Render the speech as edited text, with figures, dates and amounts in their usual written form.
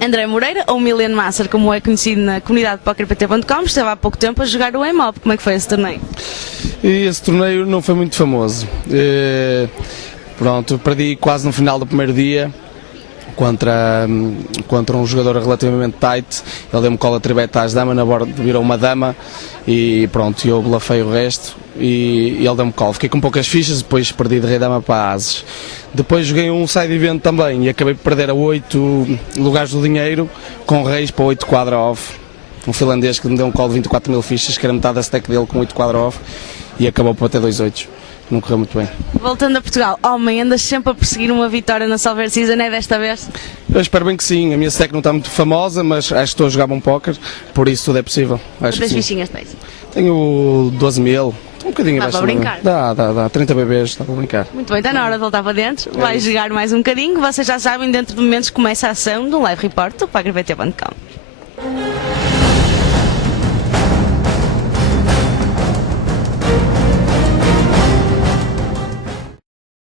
André Moreira, ou Milene Master, como é conhecido na comunidade PokerPT.com, esteve há pouco tempo a jogar o EMOB. Como é que foi esse torneio? Esse torneio não foi muito famoso. Pronto, perdi quase no final do primeiro dia contra um jogador relativamente tight. Ele deu-me cola tribeta às damas, na borda virou uma dama e pronto, eu blafei o resto e ele deu-me cola. Fiquei com poucas fichas, depois perdi de rei dama para ases. Depois joguei um side event também e acabei por perder a 8 lugares do dinheiro com reis para 8 quadra off. Um finlandês que me deu um call de 24 mil fichas, que era metade da stack dele com 8 quadra off e acabou por bater 2-8. Não correu muito bem. Voltando a Portugal, homem, andas sempre a perseguir uma vitória na Solver Season, é desta vez? Eu espero bem que sim. A minha stack não está muito famosa, mas acho que estou a jogar bom póquer, por isso tudo é possível. Quantas fichinhas tens? Tenho 12 mil. Um bocadinho dá abaixo. Para brincar? Dá. 30 bebês, dá para brincar. Muito bem, está na hora de voltar para dentro. Vai jogar mais um bocadinho. Vocês já sabem, dentro de momentos começa a ação do Live Report do PokerPT.com.